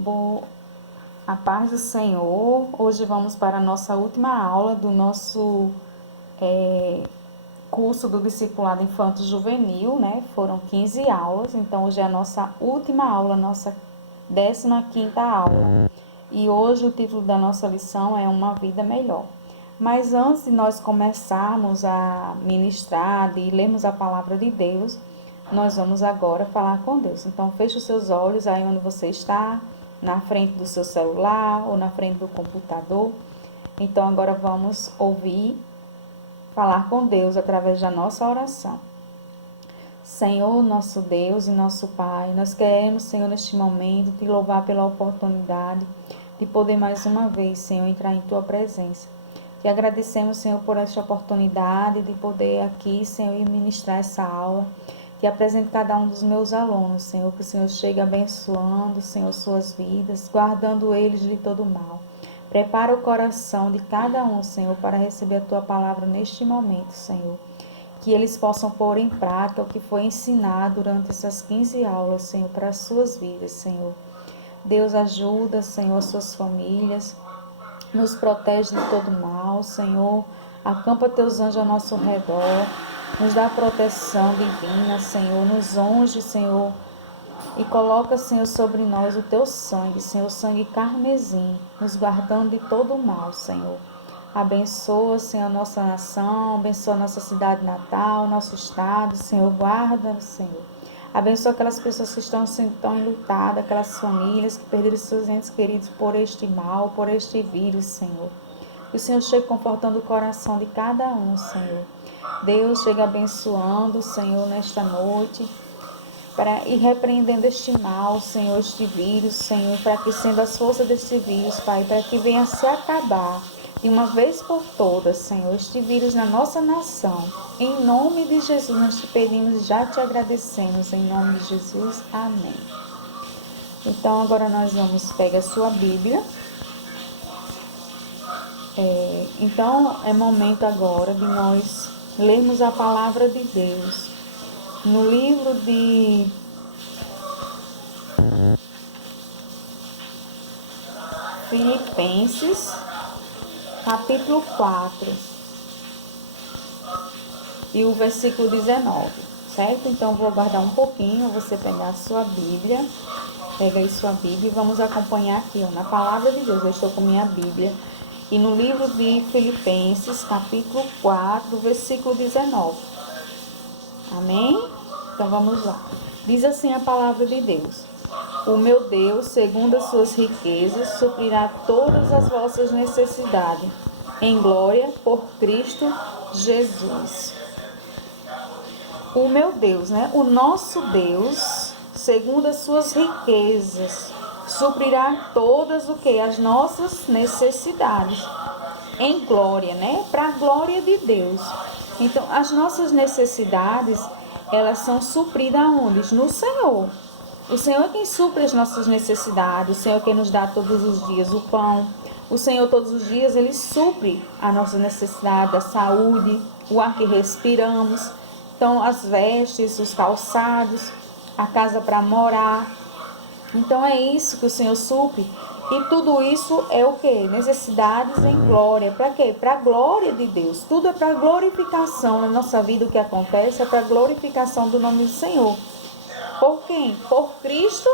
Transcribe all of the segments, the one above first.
Boa, a paz do Senhor. Hoje vamos para a nossa última aula do nosso curso do Discipulado Infanto Juvenil, né? Foram 15 aulas, então hoje é a nossa última aula, nossa 15ª aula. E hoje o título da nossa lição é Uma Vida Melhor. Mas antes de nós começarmos a ministrar e lermos a palavra de Deus, nós vamos agora falar com Deus. Então feche os seus olhos aí onde você está, na frente do seu celular ou na frente do computador. Então agora vamos ouvir, falar com Deus através da nossa oração. Senhor, nosso Deus e nosso Pai, nós queremos, Senhor, neste momento, te louvar pela oportunidade de poder mais uma vez, Senhor, entrar em Tua presença. Te agradecemos, Senhor, por esta oportunidade de poder aqui, Senhor, ministrar essa aula. Te apresento cada um dos meus alunos, Senhor, que o Senhor chegue abençoando, Senhor, suas vidas, guardando eles de todo mal. Prepara o coração de cada um, Senhor, para receber a Tua palavra neste momento, Senhor. Que eles possam pôr em prática o que foi ensinado durante essas 15 aulas, Senhor, para as suas vidas, Senhor. Deus ajuda, Senhor, as suas famílias, nos protege de todo mal, Senhor. Acampa Teus anjos ao nosso redor, nos dá proteção divina, Senhor. Nos unge, Senhor, e coloca, Senhor, sobre nós o Teu sangue, Senhor, sangue carmesim, nos guardando de todo mal, Senhor. Abençoa, Senhor, nossa nação, abençoa nossa cidade natal, nosso estado, Senhor, guarda, Senhor. Abençoa aquelas pessoas que estão enlutadas, aquelas famílias que perderam seus entes queridos por este mal, por este vírus, Senhor. Que o Senhor chegue confortando o coração de cada um, Senhor. Deus chega abençoando, Senhor, nesta noite, para ir repreendendo este mal, Senhor, este vírus, Senhor, enfraquecendo as forças deste vírus, Pai, para que venha se acabar de uma vez por todas, Senhor, este vírus na nossa nação. Em nome de Jesus nós te pedimos, já te agradecemos, em nome de Jesus, amém. Então agora nós vamos pegar a sua Bíblia. Então é momento agora de nós lermos a palavra de Deus. No livro de Filipenses, capítulo 4, e o versículo 19, certo? Então, vou aguardar um pouquinho, você pegar a sua Bíblia, pega aí sua Bíblia e vamos acompanhar aqui, ó, na palavra de Deus. Eu estou com minha Bíblia, e no livro de Filipenses, capítulo 4, versículo 19. Amém? Então, vamos lá. Diz assim a palavra de Deus: O meu Deus, segundo as suas riquezas, suprirá todas as vossas necessidades, em glória por Cristo Jesus. O meu Deus, né? O nosso Deus, segundo as suas riquezas, suprirá todas o que? As nossas necessidades, em glória, né? Para a glória de Deus. Então, as nossas necessidades, elas são supridas aonde? No Senhor. O Senhor é quem supre as nossas necessidades, o Senhor é quem nos dá todos os dias o pão. O Senhor todos os dias, Ele supre a nossa necessidade, a saúde, o ar que respiramos. Então, as vestes, os calçados, a casa para morar. Então, é isso que o Senhor supre. E tudo isso é o quê? Necessidades em glória. Para quê? Para a glória de Deus. Tudo é para glorificação na nossa vida. O que acontece é para a glorificação do nome do Senhor. Por quem? Por Cristo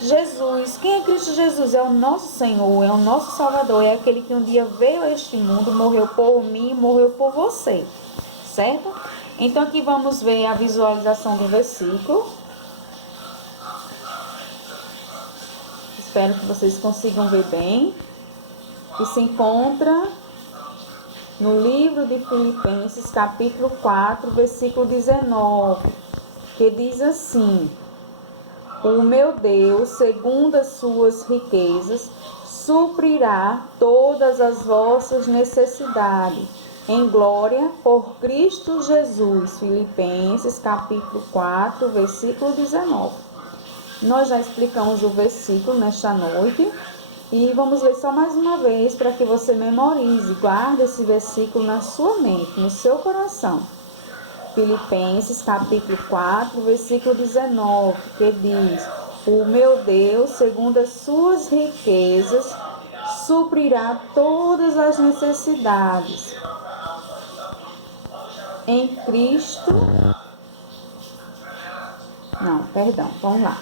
Jesus. Quem é Cristo Jesus? É o nosso Senhor, é o nosso Salvador. É aquele que um dia veio a este mundo, morreu por mim, morreu por você. Certo? Então aqui vamos ver a visualização do versículo. Espero que vocês consigam ver bem. Que se encontra no livro de Filipenses, capítulo 4, versículo 19. Que diz assim: O meu Deus, segundo as suas riquezas, suprirá todas as vossas necessidades, em glória por Cristo Jesus. Filipenses, capítulo 4, versículo 19. Nós já explicamos o versículo nesta noite e vamos ler só mais uma vez para que você memorize, guarde esse versículo na sua mente, no seu coração. Filipenses, capítulo 4, versículo 19, que diz: O meu Deus, segundo as suas riquezas, suprirá todas as necessidades em Cristo. Não, perdão, vamos lá.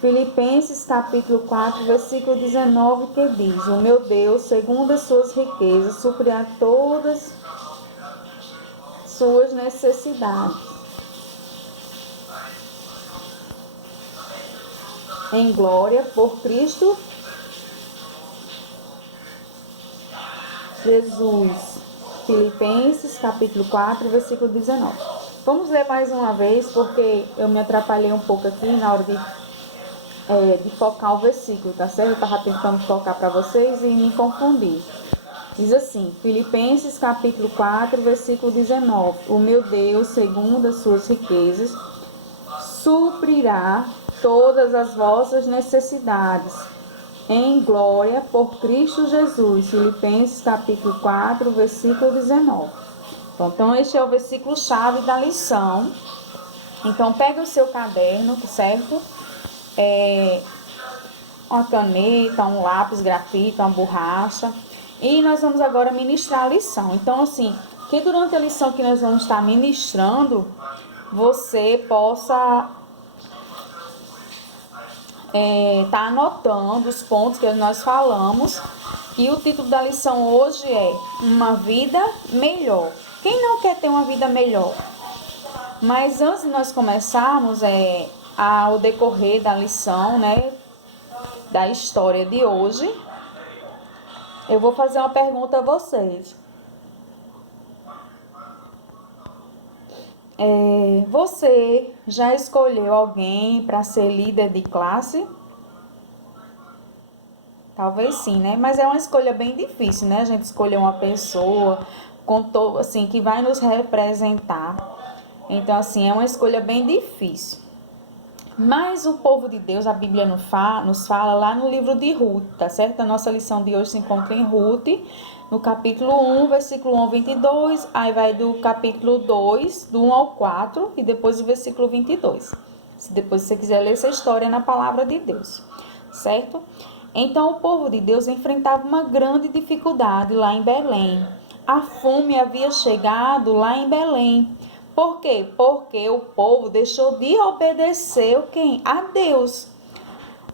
Filipenses capítulo 4, versículo 19, que diz: o meu Deus, segundo as suas riquezas, suprirá todas suas necessidades em glória por Cristo Jesus. Filipenses capítulo 4, versículo 19. Vamos ler mais uma vez, porque eu me atrapalhei um pouco aqui na hora de focar o versículo, tá certo? Eu estava tentando focar para vocês e me confundi. Diz assim, Filipenses capítulo 4, versículo 19. O meu Deus, segundo as suas riquezas, suprirá todas as vossas necessidades em glória por Cristo Jesus. Filipenses capítulo 4, versículo 19. Então este é o versículo chave da lição. Então pega o seu caderno, certo? Uma caneta, um lápis, grafite, uma borracha. E nós vamos agora ministrar a lição. Então assim, que durante a lição que nós vamos estar ministrando, você possa tá anotando os pontos que nós falamos. E o título da lição hoje é Uma Vida Melhor. Quem não quer ter uma vida melhor? Mas antes de nós começarmos ao decorrer da lição, né, da história de hoje, eu vou fazer uma pergunta a vocês. Você já escolheu alguém para ser líder de classe? Talvez sim, né? Mas é uma escolha bem difícil, né? A gente escolher uma pessoa assim, que vai nos representar. Então, assim, é uma escolha bem difícil. Mas o povo de Deus, a Bíblia nos fala lá no livro de Ruth, tá certo? A nossa lição de hoje se encontra em Ruth, no capítulo 1, versículo 1 ao 22, aí vai do capítulo 2, do 1 ao 4, e depois o versículo 22. Se depois você quiser ler essa história na palavra de Deus, certo? Então o povo de Deus enfrentava uma grande dificuldade lá em Belém. A fome havia chegado lá em Belém. Por quê? Porque o povo deixou de obedecer a Deus.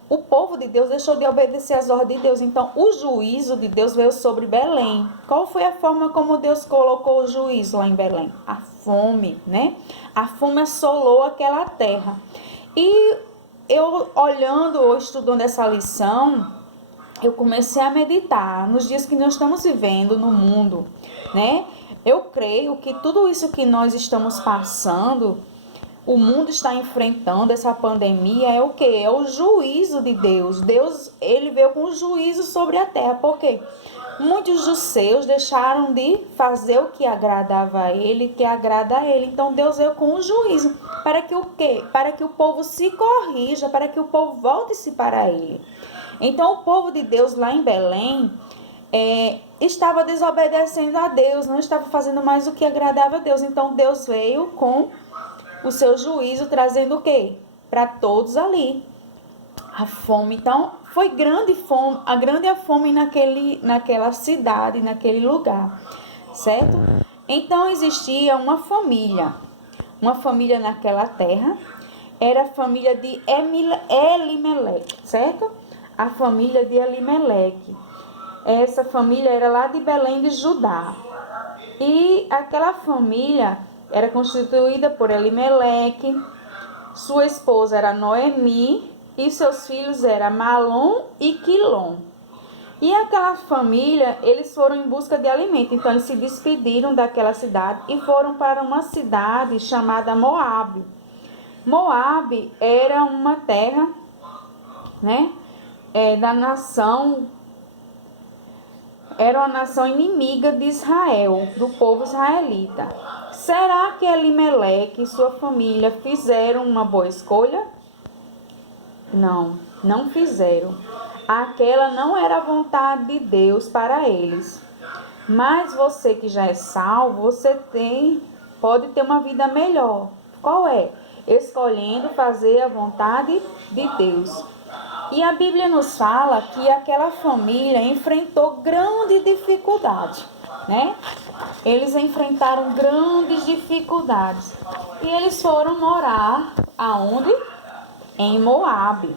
O povo de Deus deixou de obedecer às ordens de Deus. Então, o juízo de Deus veio sobre Belém. Qual foi a forma como Deus colocou o juízo lá em Belém? A fome, né? A fome assolou aquela terra. E eu, olhando ou estudando essa lição, eu comecei a meditar nos dias que nós estamos vivendo no mundo, né? Eu creio que tudo isso que nós estamos passando, o mundo está enfrentando, essa pandemia, é o quê? É o juízo de Deus. Deus, ele veio com o juízo sobre a terra. Por quê? Muitos dos seus deixaram de fazer o que agradava a ele, que agrada a ele. Então Deus veio com o juízo. Para que o quê? Para que o povo se corrija, para que o povo volte-se para ele. Então o povo de Deus lá em Belém estava desobedecendo a Deus, não estava fazendo mais o que agradava a Deus. Então Deus veio com o seu juízo, trazendo o quê? Para todos ali. A fome. Então foi grande fome, a fome naquela cidade, naquele lugar, certo? Então existia uma família naquela terra, era a família de Elimeleque, certo? A família de Elimeleque. Essa família era lá de Belém de Judá. E aquela família era constituída por Elimeleque, sua esposa era Noemi e seus filhos eram Malom e Quilom. E aquela família, eles foram em busca de alimento. Então eles se despediram daquela cidade e foram para uma cidade chamada Moabe. Moabe era uma terra, né, da nação. Era uma nação inimiga de Israel, do povo israelita. Será que Elimeleque e sua família fizeram uma boa escolha? Não, não fizeram. Aquela não era a vontade de Deus para eles. Mas você que já é salvo, pode ter uma vida melhor. Qual é? escolhendo fazer a vontade de Deus. E a Bíblia nos fala que aquela família enfrentou grande dificuldade, né? Eles enfrentaram grandes dificuldades. E eles foram morar aonde? Em Moabe.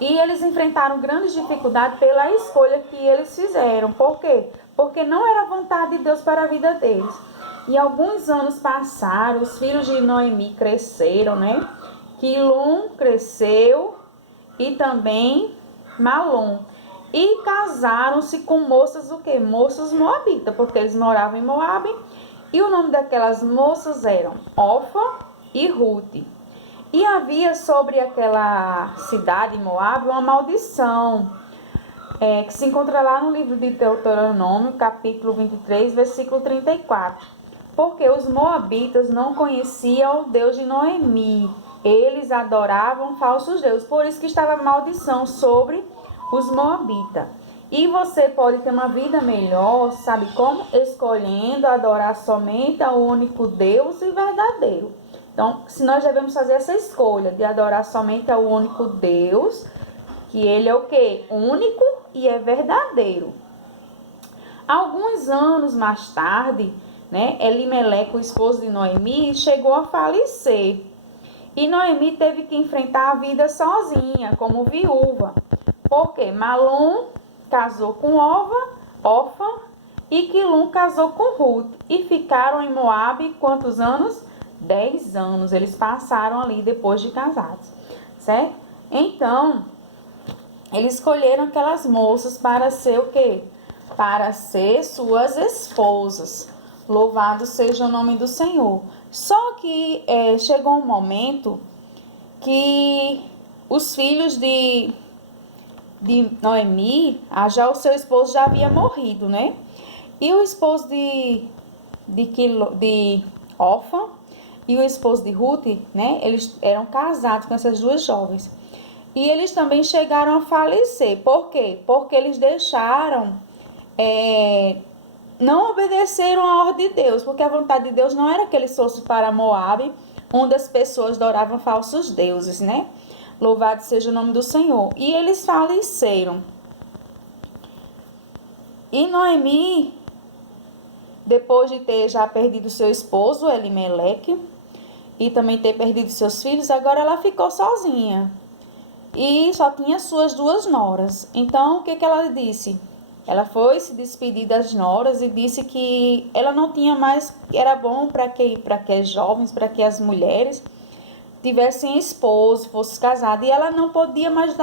E eles enfrentaram grandes dificuldades pela escolha que eles fizeram. Por quê? Porque não era a vontade de Deus para a vida deles. E alguns anos passaram, os filhos de Noemi cresceram, né? Quilom cresceu e também Malom. E casaram-se com moças o quê? Moças moabitas, porque eles moravam em Moabe. E o nome daquelas moças eram Orfa e Ruth. E havia sobre aquela cidade, Moabe, uma maldição, que se encontra lá no livro de Deuteronômio, capítulo 23, versículo 34. Porque os moabitas não conheciam o Deus de Noemi. Eles adoravam falsos deuses. Por isso que estava maldição sobre os moabitas. E você pode ter uma vida melhor, sabe como? Escolhendo adorar somente ao único Deus e verdadeiro. Então, se nós devemos fazer essa escolha de adorar somente ao único Deus, que ele é o quê? Único e é verdadeiro. Alguns anos mais tarde, né, Elimeleque, o esposo de Noemi, chegou a falecer. E Noemi teve que enfrentar a vida sozinha, como viúva. Porque Malom casou com Orfa e Quilom casou com Ruth. E ficaram em Moabe quantos anos? 10 anos. Eles passaram ali depois de casados, certo? Então, eles escolheram aquelas moças para ser o quê? Para ser suas esposas. Louvado seja o nome do Senhor. Só que chegou um momento que os filhos de Noemi, já o seu esposo já havia morrido, né? E o esposo de Orfa e o esposo de Ruth, né? Eles eram casados com essas duas jovens. E eles também chegaram a falecer. Por quê? Porque eles deixaram, não obedeceram a ordem de Deus, porque a vontade de Deus não era que eles fossem para Moabe, onde as pessoas adoravam falsos deuses, né? Louvado seja o nome do Senhor. E eles faleceram. E Noemi, depois de ter já perdido seu esposo, Elimeleque, e também ter perdido seus filhos, agora ela ficou sozinha. E só tinha suas duas noras. Então, o que ela disse? Ela foi se despedir das noras e disse que ela não tinha mais, era bom para que as jovens, para que as mulheres tivessem esposo, fossem casadas, e ela não podia mais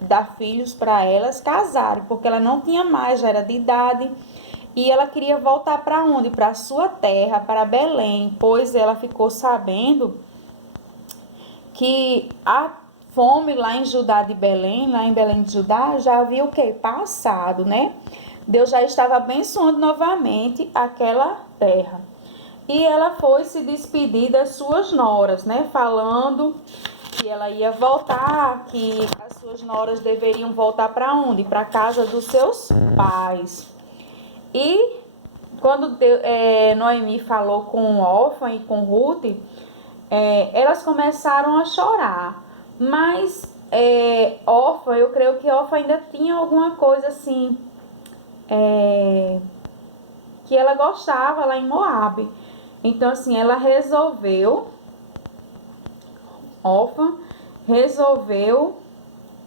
dar filhos para elas casarem, porque ela não tinha mais, já era de idade, e ela queria voltar para onde? Para a sua terra, para Belém, pois ela ficou sabendo que a fome lá em Judá de Belém, lá em Belém de Judá, já havia o quê? Passado, né? Deus já estava abençoando novamente aquela terra. E ela foi se despedir das suas noras, né? Falando que ela ia voltar, que as suas noras deveriam voltar para onde? Para a casa dos seus pais. E quando Noemi falou com Orfa e com Ruth, elas começaram a chorar. Mas Orfa, eu creio que Orfa ainda tinha alguma coisa assim, que ela gostava lá em Moabe. Então, assim, Orfa resolveu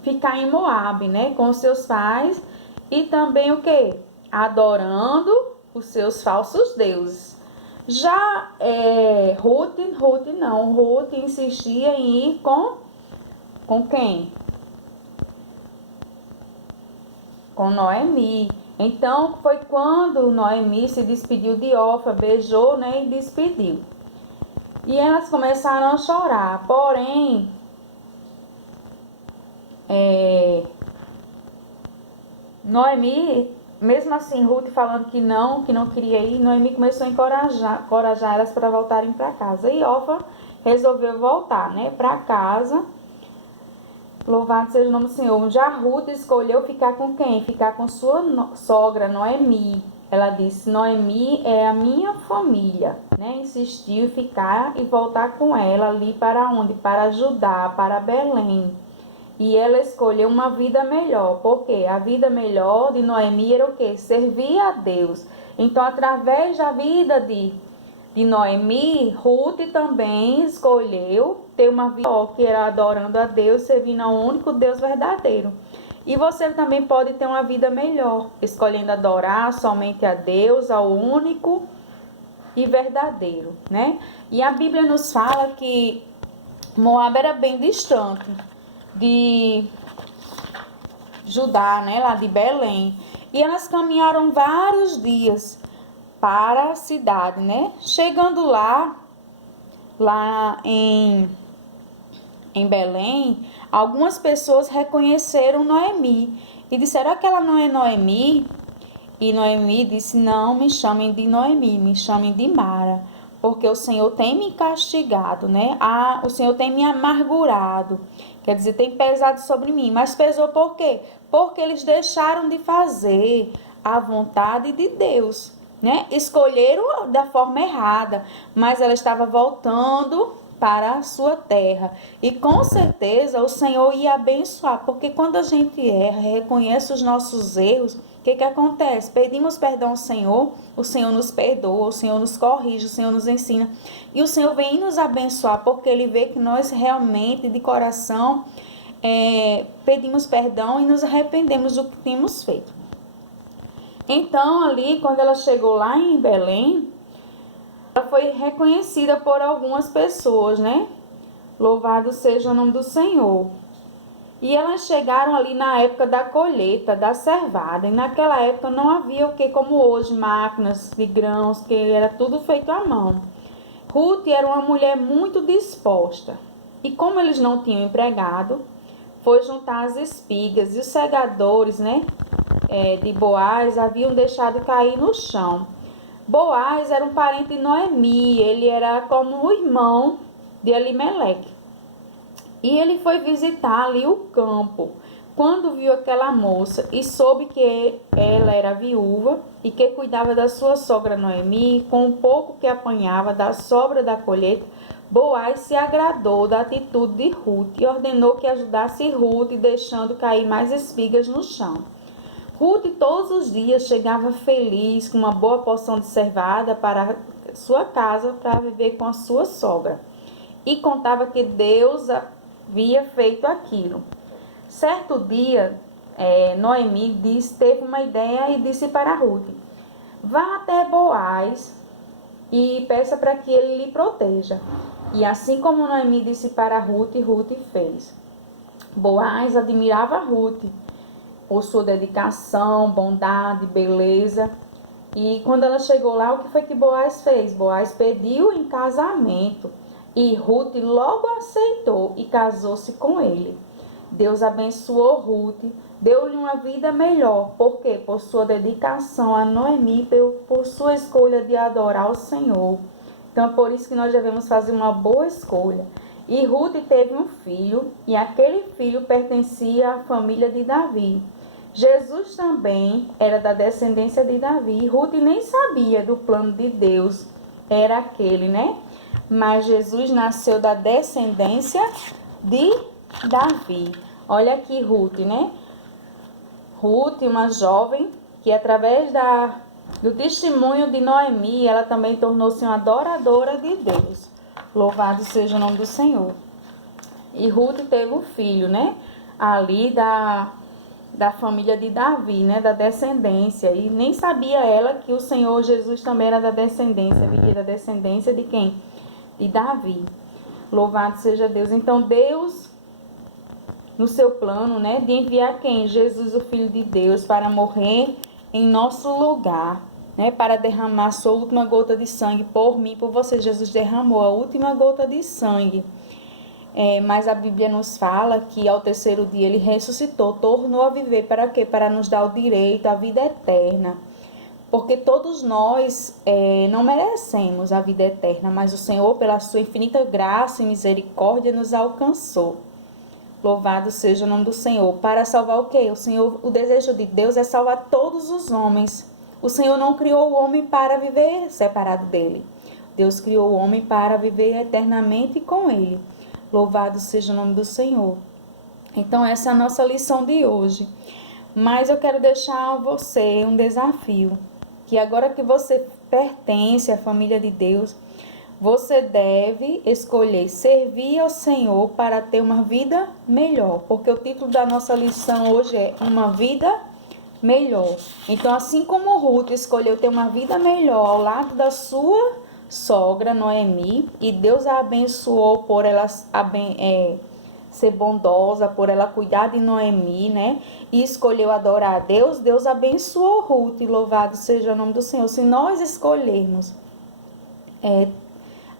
ficar em Moabe, né, com seus pais, e também o quê? Adorando os seus falsos deuses. Já Ruth insistia em ir com quem? Com Noemi. Então, foi quando Noemi se despediu de Orfa, beijou, né, e despediu. E elas começaram a chorar. Porém, Noemi, mesmo assim, Ruth falando que não queria ir, Noemi começou a encorajar elas para voltarem para casa. E Orfa resolveu voltar, né, para casa. Louvado seja o nome do Senhor. Já Ruth escolheu ficar com quem? Ficar com sua sogra, Noemi. ela disse: Noemi é a minha família, né? Insistiu em ficar e voltar com ela ali para onde? Para Judá, para Belém. E ela escolheu uma vida melhor. Por quê? A vida melhor de Noemi era o quê? Servir a Deus. Então, através da vida de Noemi, Ruth também escolheu ter uma vida que era adorando a Deus, servindo ao único Deus verdadeiro. E você também pode ter uma vida melhor, escolhendo adorar somente a Deus, ao único e verdadeiro, né? E a Bíblia nos fala que Moab era bem distante de Judá, né? Lá de Belém. E elas caminharam vários dias para a cidade, né? Chegando lá em Belém, algumas pessoas reconheceram Noemi e disseram: aquela não é Noemi? E Noemi disse: não me chamem de Noemi, me chamem de Mara, porque o Senhor tem me castigado, né? O Senhor tem me amargurado, quer dizer, tem pesado sobre mim. Mas pesou por quê? Porque eles deixaram de fazer a vontade de Deus, né? Escolheram da forma errada, mas ela estava voltando para a sua terra. E com certeza o Senhor ia abençoar, porque quando a gente erra, reconhece os nossos erros, o que acontece? Pedimos perdão ao Senhor, o Senhor nos perdoa, o Senhor nos corrige, o Senhor nos ensina. E o Senhor vem nos abençoar, porque Ele vê que nós realmente, de coração, pedimos perdão e nos arrependemos do que temos feito. Então, ali, quando ela chegou lá em Belém, ela foi reconhecida por algumas pessoas, né? Louvado seja o nome do Senhor. E elas chegaram ali na época da colheita, da cevada. E naquela época não havia o que como hoje, máquinas de grãos, que era tudo feito à mão. Ruth era uma mulher muito disposta. E como eles não tinham empregado, foi juntar as espigas e os segadores, né? De Boaz haviam deixado cair no chão. Boaz era um parente de Noemi, ele era como o irmão de Elimeleque. E ele foi visitar ali o campo. Quando viu aquela moça e soube que ela era viúva e que cuidava da sua sogra Noemi, com o pouco que apanhava da sobra da colheita, Boaz se agradou da atitude de Ruth e ordenou que ajudasse Ruth, deixando cair mais espigas no chão. Ruth todos os dias chegava feliz com uma boa porção de cevada para sua casa para viver com a sua sogra. E contava que Deus havia feito aquilo. Certo dia, Noemi teve uma ideia e disse para Ruth: vá até Boaz e peça para que ele lhe proteja. E assim como Noemi disse para Ruth, Ruth fez. Boaz admirava Ruth por sua dedicação, bondade, beleza. E quando ela chegou lá, o que foi que Boaz fez? Boaz pediu em casamento e Ruth logo aceitou e casou-se com ele. Deus abençoou Ruth, deu-lhe uma vida melhor. Por quê? Por sua dedicação a Noemi, por sua escolha de adorar o Senhor. Então é por isso que nós devemos fazer uma boa escolha. E Ruth teve um filho, e aquele filho pertencia à família de Davi. Jesus também era da descendência de Davi. Ruth nem sabia do plano de Deus, era aquele, né? Mas Jesus nasceu da descendência de Davi. Olha aqui Ruth, né? Ruth, uma jovem que através do testemunho de Noemi, ela também tornou-se uma adoradora de Deus. Louvado seja o nome do Senhor. E Ruth teve um filho, né? Ali da família de Davi, né? Da descendência. E nem sabia ela que o Senhor Jesus também era da descendência. Viria da descendência de quem? De Davi. Louvado seja Deus. Então Deus, no seu plano, né? De enviar quem? Jesus, o Filho de Deus, para morrer em nosso lugar, né? Para derramar sua última gota de sangue por mim, por você. Jesus derramou a última gota de sangue. Mas a Bíblia nos fala que ao terceiro dia ele ressuscitou, tornou a viver para quê? Para nos dar o direito à vida eterna. Porque todos nós não merecemos a vida eterna, mas o Senhor, pela sua infinita graça e misericórdia, nos alcançou. Louvado seja o nome do Senhor. Para salvar o quê? O desejo de Deus é salvar todos os homens. O Senhor não criou o homem para viver separado dele. Deus criou o homem para viver eternamente com ele. Louvado seja o nome do Senhor. Então, essa é a nossa lição de hoje. Mas eu quero deixar a você um desafio. Que agora que você pertence à família de Deus, você deve escolher servir ao Senhor para ter uma vida melhor. Porque o título da nossa lição hoje é Uma Vida Melhor. Então, assim como Ruth escolheu ter uma vida melhor ao lado da sua sogra, Noemi, e Deus a abençoou por ela ser bondosa, por ela cuidar de Noemi, né? E escolheu adorar a Deus, Deus abençoou Ruth, louvado seja o nome do Senhor. Se nós escolhermos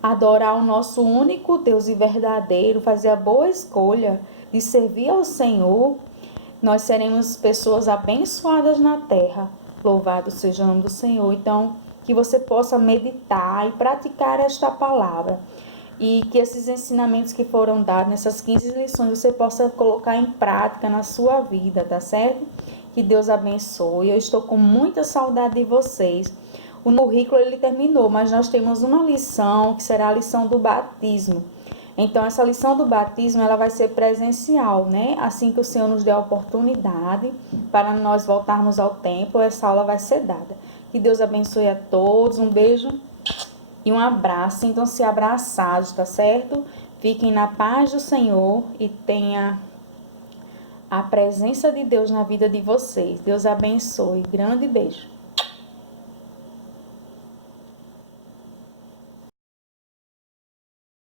adorar o nosso único Deus e verdadeiro, fazer a boa escolha de servir ao Senhor, nós seremos pessoas abençoadas na terra. Louvado seja o nome do Senhor. Então, que você possa meditar e praticar esta palavra. E que esses ensinamentos que foram dados nessas 15 lições você possa colocar em prática na sua vida, tá certo? Que Deus abençoe. Eu estou com muita saudade de vocês. O currículo ele terminou, mas nós temos uma lição que será a lição do batismo. Então, essa lição do batismo, ela vai ser presencial, né? Assim que o Senhor nos der a oportunidade para nós voltarmos ao templo, essa aula vai ser dada. Que Deus abençoe a todos, um beijo e um abraço. Sintam-se abraçados, tá certo? Fiquem na paz do Senhor e tenha a presença de Deus na vida de vocês. Deus abençoe. Grande beijo.